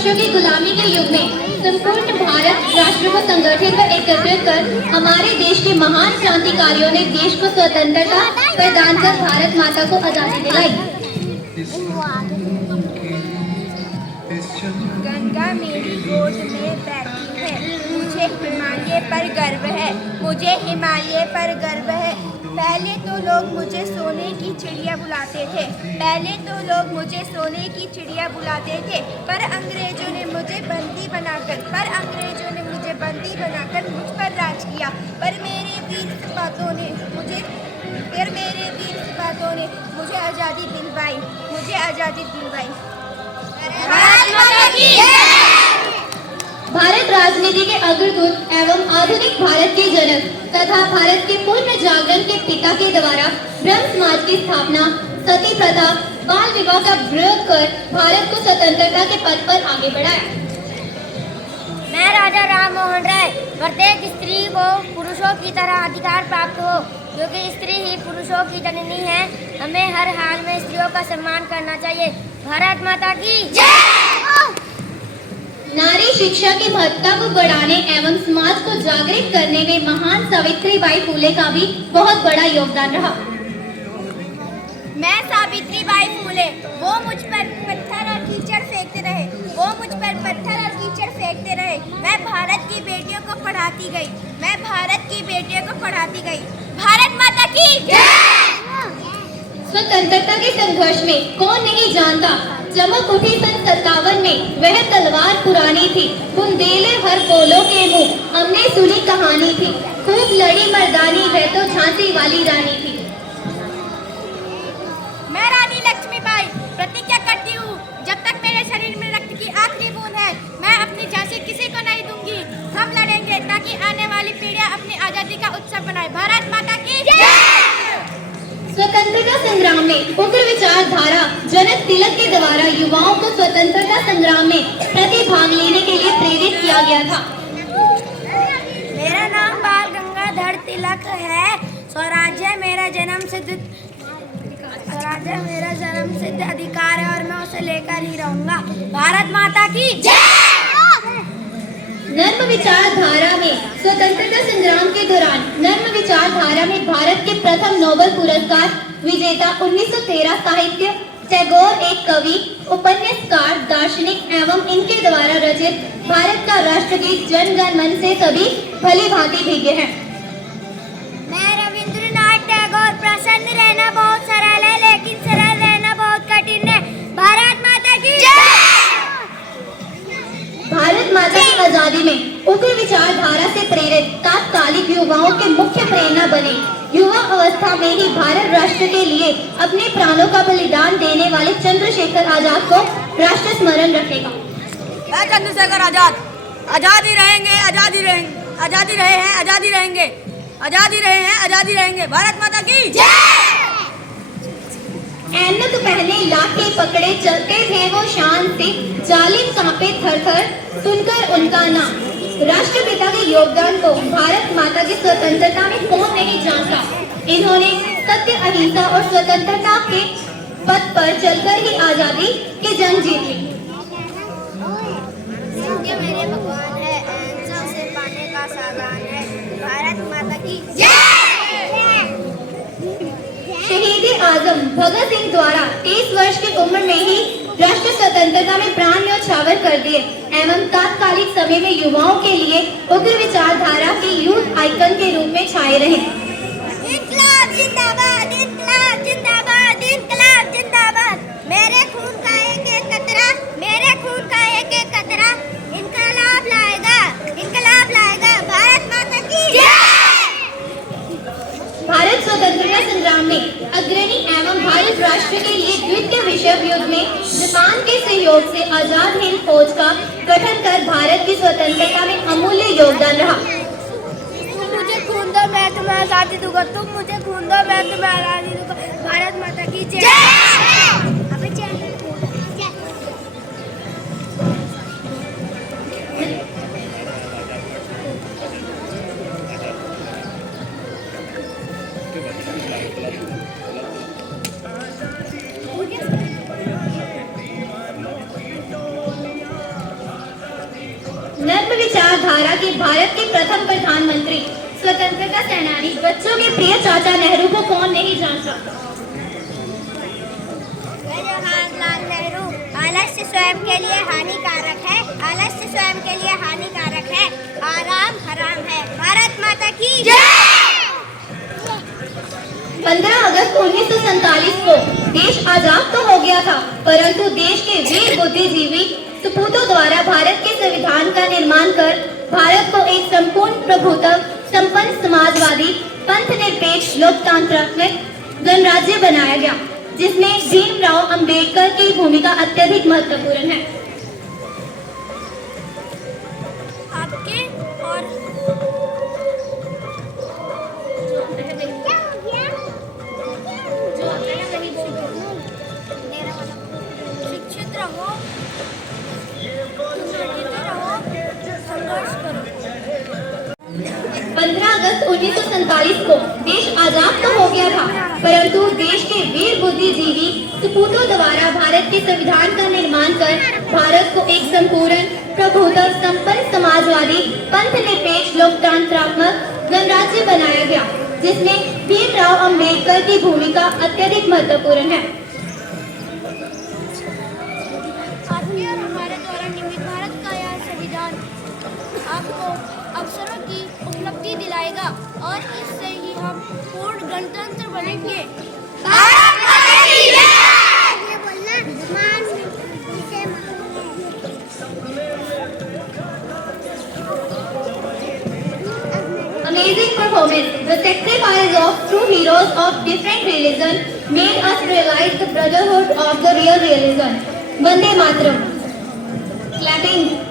वर्षों की गुलामी के युग में संपूर्ण भारत राष्ट्र को संगठित व एकत्रित कर हमारे देश के महान क्रांतिकारियों ने देश को स्वतंत्रता प्रदान कर भारत माता को आजादी दिलाई। गंगा मेरी गोद में बैठी है, मुझे हिमालय पर गर्व है, मुझे हिमालय पर गर्व है। पहले तो लोग मुझे सोने की चिड़िया बुलाते थे, पहले तो लोग मुझे सोने की चिड़िया बुलाते थे, पर अंग्रेजों ने मुझे बंदी बनाकर मुझ पर राज किया। पर मेरे वीर सिपाहियों ने मुझे आज़ादी दिलवाई। भारत राजनीति के अग्रदूत एवं आधुनिक भारत के जनक तथा भारत के पूर्ण जागरण के पिता के द्वारा ब्रह्म समाज की स्थापना, सती प्रथा, बाल विवाह का विरोध कर भारत को स्वतंत्रता के पथ पर आगे बढ़ाया। मैं राजा राम मोहन राय प्रत्येक स्त्री को पुरुषों की तरह अधिकार प्राप्त हो, क्योंकि स्त्री ही पुरुषों की जननी है। हमें हर हाल में स्त्रियों का सम्मान करना चाहिए। भारत माता की जय। नारी शिक्षा की महत्ता को बढ़ाने एवं समाज को जागृत करने में महान सावित्रीबाई फुले का भी बहुत बड़ा योगदान रहा। मैं सावित्रीबाई फुले, वो मुझ पर पत्थर और कीचड़ फेंकते रहे, मैं भारत की बेटियों को पढ़ाती गई। भारत माता की जय। स्वतंत्रता के संघर्ष में कौन नहीं जानता, चमक उठी सन 57 में वह तलवार पुरानी थी, बुंदेले हर बोलों के मुंह, हमने सुनी कहानी थी, खूब लड़ी मर्दानी है तो झांसी वाली रानी थी। मैं रानी लक्ष्मीबाई प्रतिज्ञा करती हूँ, जब तक मेरे शरीर में रक्त की आखिरी बूंद है, मैं अपनी झांसी किसी को नहीं दूंगी। हम लड़ेंगे ताकि आने वाली पीढ़ियां अपनी आजादी का उत्सव बनाए। भारत माता की जय। स्वतंत्रता संग्राम में उग्र विचारधारा जनक तिलक के द्वारा युवाओं को स्वतंत्रता संग्राम में प्रतिभाग लेने के लिए प्रेरित किया गया था। मेरा नाम बाल गंगाधर तिलक है। स्वराज्य मेरा जन्म सिद्ध अधिकार है और मैं उसे लेकर ही रहूंगा। भारत माता की जय। नर्म विचारधारा में स्वतंत्रता संग्राम के दौरान नर्म विचारधारा में भारत के प्रथम नोबेल पुरस्कार विजेता 1913 साहित्य टैगोर एक कवि, उपन्यासकार, दार्शनिक एवं इनके द्वारा रचित भारत का राष्ट्रगीत जन गण मन से सभी भली भांति भिगे हैं। मैं रविंद्रनाथ टैगोर, प्रसन्न रहना बहुत सरल है लेकिन सरल रहना बहुत कठिन है। भारत माता की जय। भारत माता की आजादी में उग्र विचारधारा से प्रेरित तात्कालिक युवाओं के मुख्य प्रेरणा बने। युवा अवस्था में ही भारत राष्ट्र के लिए अपने प्राणों का बलिदान देने वाले चंद्रशेखर आजाद को राष्ट्र स्मरण रखेगा। मैं चंद्रशेखर आजाद, आजादी रहेंगे, आजादी रहेंगे, आजादी रहे हैं, आजादी रहेंगे, आजादी रहे हैं, आजादी रहेंगे। भारत माता की जय। ऐनक पहने लाठी पकड़े चलते थे वो शान से, जालिम कांपे थर-थर सुनकर उनका नाम। राष्ट्रपिता के योगदान को भारत माता की स्वतंत्रता में कौन नहीं जानता। इन्होंने सत्य, अहिंसा और स्वतंत्रता के पथ पर चलकर ही आजादी की जंग जीत ली। सत्य मेरे भगवान है, अहिंसा उसे पाने का साधन है। भारत माता की जय। शहीद आजम भगत सिंह द्वारा 23 वर्ष की उम्र में ही राष्ट्र स्वतंत्रता में प्राण न्यौछावर कर दिए एवं तात्कालिक समय में युवाओं के लिए उग्र विचारधारा के यूथ आइकन के रूप में छाए रहे। इनकलाब जिंदाबाद, इनकलाब जिंदाबाद, इनकलाब जिंदाबाद। मेरे खून का एक एक कतरा, मेरे खून का एक एक कतरा इनकलाब लाएगा, इनकलाब लाएगा। भारत माता की जय। भारत स्वतंत्रता संग्राम में अग्रणी एवं भारत राष्ट्र के लिए द्वितीय विश्व युद्ध में जापान के सहयोग से आजाद हिंद फौज का गठन कर भारत की स्वतंत्रता में अमूल्य योगदान रहा। तुम मुझे खून दो, मैं तुम्हें आजादी दूंगा। तुम मुझे खून दो, मैं तुम्हें आजादी दूंगा। भारत माता की जय। नर्म विचारधारा के भारत के प्रथम प्रधानमंत्री, स्वतंत्रता सेनानी, बच्चों के प्रिय चाचा नेहरू को कौन नहीं जानता? जवाहरलाल नेहरू। आलस्य स्वयं के लिए हानिकारक है, आलस्य स्वयं के लिए हानिकारक है, आराम हराम है। भारत माता की जय। 15 अगस्त 1947 को देश आजाद तो हो गया था, परंतु देश के वीर बुद्धिजीवी सपूतों द्वारा भारत के संविधान का निर्माण कर भारत को एक संपूर्ण प्रभुत्व संपन्न समाजवादी पंथ निरपेक्ष लोकतांत्रिक गणराज्य बनाया गया, जिसमें भीमराव अंबेडकर की भूमिका अत्यधिक महत्वपूर्ण है। आपके और शिक्षित रहो, संगठित रहो, संघर्ष करो। 15 अगस्त 1947 को देश आजाद तो हो गया था, परंतु देश के वीर बुद्धिजीवी सपूतों द्वारा भारत के संविधान का निर्माण कर भारत को एक संपूर्ण प्रभुत्व संपन्न समाजवादी पंथ निरपेक्ष लोकतांत्रिक गणराज्य बनाया गया, जिसमें भीमराव अंबेडकर की भूमिका अत्यधिक महत्वपूर्ण है। आपके और हमारे द्वारा निर्मित भारत का यह संविधान आपको अवसरों की उपलब्धि दिलाएगा और इससे ही हम पूर्ण गणतंत्र बनेंगे। भारत माता की जय। ये बोलना Amazing performance. The sacrifice of true heroes of different religion made us realize the brotherhood of the real religion. Vande Mataram. Clapping.